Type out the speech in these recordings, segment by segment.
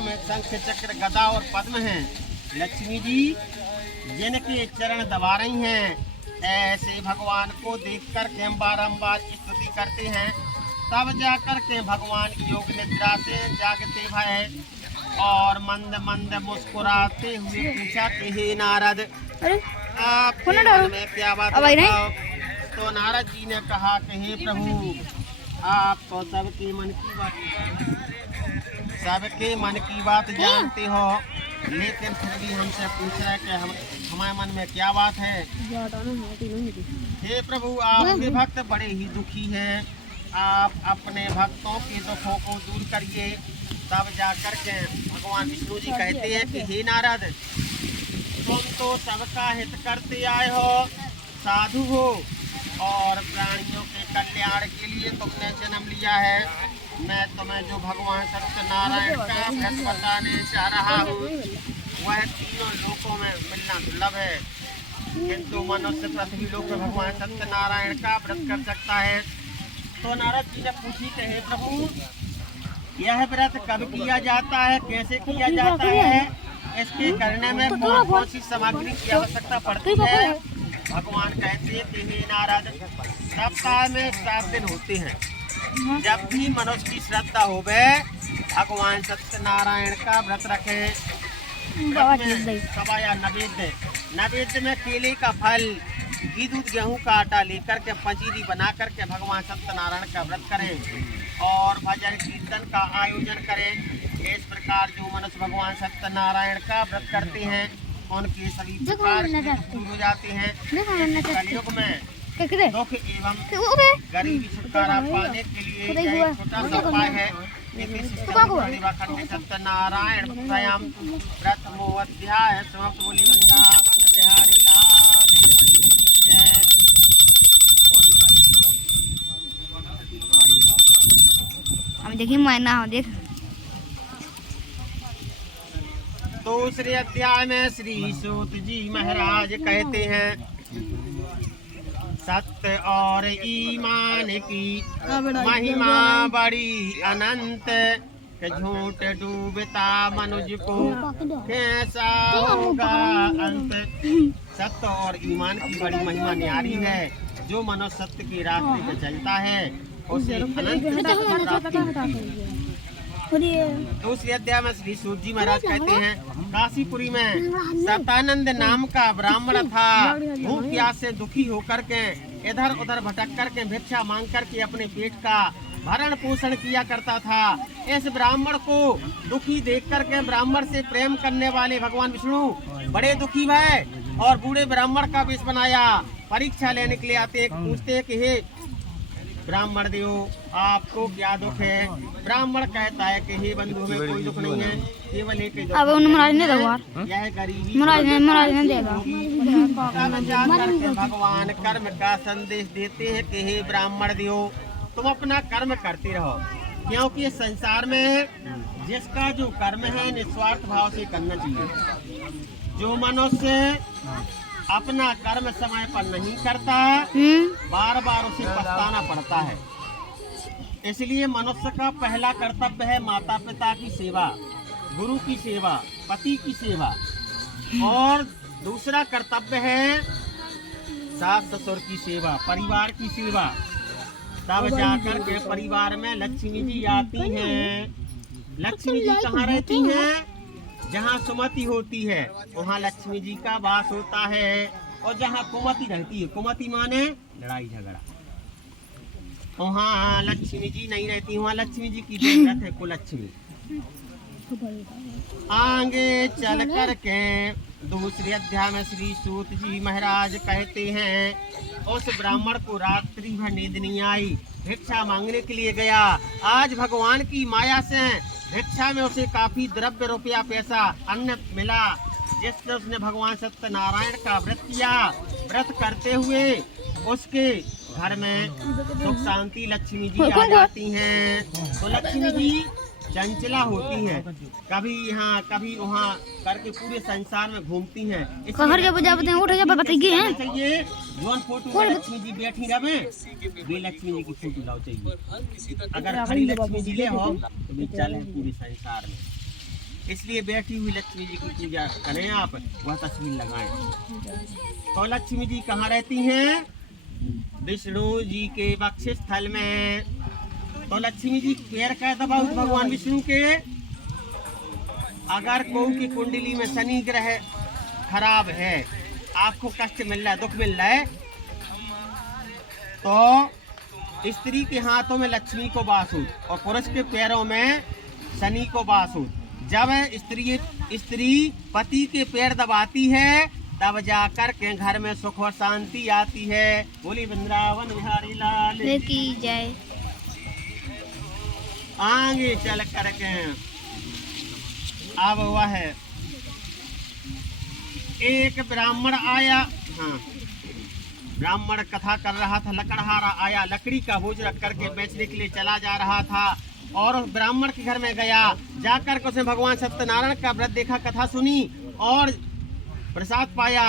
हाथों में शंख चक्र गदा और पद्म हैं। लक्ष्मी जी जिनके चरण दबा रही हैं, ऐसे भगवान को देखकर के हम बारंबार स्तुति करते हैं। तब जाकर के भगवान योग निद्रा से जागते भय और मंद मंद मुस्कुराते हुए पूछा कि हे नारद, आपके मन में क्या बात बताओ। तो नारद जी ने कहा कि हे प्रभु, आप तो सबके मन की बात जानते हो, लेकिन फिर भी हमसे पूछ रहे कि हमारे मन में क्या बात है। हे प्रभु, आपके भक्त बड़े ही दुखी हैं, आप अपने भक्तों के दुखों को दूर करिए। तब जाकर के भगवान विष्णु जी कहते हैं कि हे नारद, तुम तो सबका हित करते आए हो, साधु हो और प्राणियों के कल्याण के लिए तुमने जन्म लिया है। मैं तुम्हें जो भगवान सत्यनारायण का व्रत बताने चाह रहा हूँ, वह तीनों लोकों में मिलना दुर्लभ है, किंतु मनुष्य पृथ्वी लोक में भगवान सत्यनारायण का व्रत कर सकता है। तो नारद जी ने पूछी कि हे प्रभु, यह व्रत कब किया जाता है, कैसे किया जाता है, इसके करने में कौन सी सामग्री की आवश्यकता पड़ती है। भगवान कहते हैं कि हे नारद, सप्ताह में 7 दिन होते हैं। जब भी मनुष्य की श्रद्धा हो भगवान सत्यनारायण का व्रत रखे। सवा या नैवेद्य में केले का फल, घी दूध गेहूं का आटा लेकर के पंजीरी बना करके भगवान सत्यनारायण का व्रत करें और भजन कीर्तन का आयोजन करें। इस प्रकार जो मनुष्य भगवान सत्यनारायण का व्रत करते हैं, उनके सभी प्रकार दूर हो जाते हैं। कलयुग में दुख एवं गरीबी छुटकारा पाने के लिए छोटा सा उपाय है। सत्यनारायण स्वयं प्रथमो अध्याय समाप्त। बोली वृंदावन बिहारी लाल जय। हम देखिए मैना हो देख। दूसरे अध्याय में श्री सूत जी महाराज कहते हैं, सत्य और ईमान की महिमा बड़ी अनंत, झूठ डूबता मनुष्य को कैसा होगा अंत। सत्य और ईमान की बड़ी महिमा न्यारी है। जो मनुष्य सत्य के रास्ते पे चलता है उसे अनंत प्राप्ति होती है। दूसरे अध्याय में श्री सूत जी महाराज कहते हैं, काशीपुरी में सतानंद नाम का ब्राह्मण था। भूख प्यास से दुखी होकर के इधर उधर भटक कर के भिक्षा मांग कर के अपने पेट का भरण पोषण किया करता था। इस ब्राह्मण को दुखी देख कर के ब्राह्मण से प्रेम करने वाले भगवान विष्णु बड़े दुखी भय और बूढ़े ब्राह्मण का वेश बनाया। परीक्षा लेने के लिए आते, पूछते कि हे ब्राह्मण देव, आपको क्या दुख है। ब्राह्मण कहता है कि हे बंधु, में कोई दुख नहीं है, केवल एक दुख है, यह गरीबी। भगवान कर्म का संदेश देते हैं कि हे ब्राह्मण देव, तुम अपना कर्म करते रहो, क्योंकि इस संसार में जिसका जो कर्म है निस्वार्थ भाव से करना चाहिए। जो मनुष्य अपना कर्म समय पर नहीं करता, बार बार उसे पछताना पड़ता है। इसलिए मनुष्य का पहला कर्तव्य है माता पिता की सेवा, गुरु की सेवा, पति की सेवा, और दूसरा कर्तव्य है सास ससुर की सेवा, परिवार की सेवा। तब जाकर के परिवार में लक्ष्मी जी आती हैं। लक्ष्मी जी कहाँ रहती हैं? जहाँ सुमति होती है वहाँ लक्ष्मी जी का वास होता है, और जहाँ कुमति रहती है, कुमति माने लड़ाई झगड़ा, वहाँ लक्ष्मी जी नहीं रहती। वहाँ लक्ष्मी जी की जरूरत है कुलक्ष्मी। आगे चल कर के दूसरे अध्याय में श्री सूत जी महाराज कहते हैं, उस ब्राह्मण को रात्रि भर नींद नहीं आई, भिक्षा मांगने के लिए गया। आज भगवान की माया से भिक्षा में उसे काफी द्रव्य रुपया पैसा अन्न मिला, जिससे उसने भगवान सत्यनारायण का व्रत किया। व्रत करते हुए उसके घर में सुख शांति लक्ष्मी जी आ जाती हैं। तो लक्ष्मी जी चंचला होती हैं, कभी यहाँ कभी वहाँ करके पूरे संसार में घूमती हैं। चाहिए जौन फोटो में लक्ष्मी जी बैठी रहे, वे लक्ष्मी जी की फोटो लाओ चाहिए। अगर खड़ी लक्ष्मी जी ले हो तो वे चले पूरे संसार में। इसलिए बैठी हुई लक्ष्मी जी की पूजा करें आप, वह तस्वीर लगाएं। तो लक्ष्मी जी कहाँ रहती हैं? विष्णु जी के वक्ष स्थल में। तो लक्ष्मी जी पैर का दबाव भगवान विष्णु के। अगर कोई की कुंडली में शनि ग्रह खराब है, आपको कष्ट मिल रहा है, दुख मिल रहा है, तो स्त्री के हाथों में लक्ष्मी को बासूत और पुरुष के पैरों में शनि को बासूत। जब स्त्री पति के पैर दबाती है, तब जाकर के घर में सुख और शांति आती है। बोली वृंदावन बिहारी लाल की जय। आगे चल करके अब हुआ है, एक ब्राह्मण आया। हाँ, ब्राह्मण कथा कर रहा था, लकड़हारा आया, लकड़ी का बोझ रख करके बेचने के लिए चला जा रहा था और ब्राह्मण के घर में गया। जाकर के उसने भगवान सत्यनारायण का व्रत देखा, कथा सुनी और प्रसाद पाया।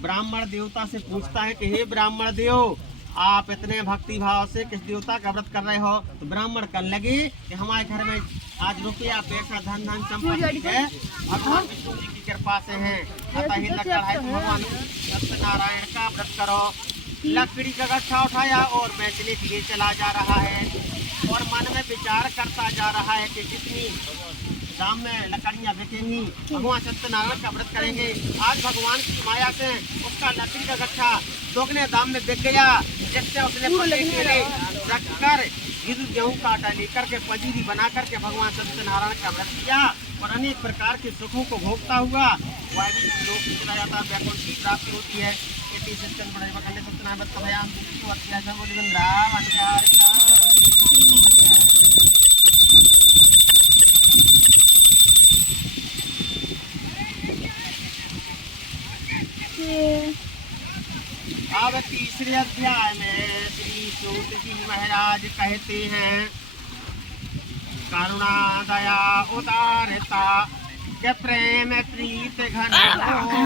ब्राह्मण देवता से पूछता है कि हे ब्राह्मण देव, आप इतने भक्ति भाव से किस देवता का व्रत कर रहे हो? तो ब्राह्मण कहने लगे कि हमारे घर में आज रुपया पैसा धन संपत्ति है, भगवान विष्णु जी की कृपा से है, अतः ही लकड़ है, तो भगवान सत्यनारायण का व्रत करो। लकड़ी का गट्ठा उठाया और बेचने के लिए चला जा रहा है और मन में विचार करता जा रहा है कि कितनी दाम में लकड़ियाँ बिकेंगी, भगवान सत्यनारायण का व्रत करेंगे। आज भगवान की माया से उसका लकड़ी का गट्ठा दोगुने दाम में बिक गया, जिससे उसने पति के लिए रखकर गेहूं का आटा लेकर के पंजीरी बना करके भगवान सत्यनारायण का व्रत किया और अनेक प्रकार के सुखों को भोगता हुआ वह भी लोग चला जाता है, वैकुंठ की प्राप्ति होती है। अब तीसरे अध्याय में श्री सूत जी महाराज कहते हैं, करुणा दया उदारता के प्रेम प्रीत घन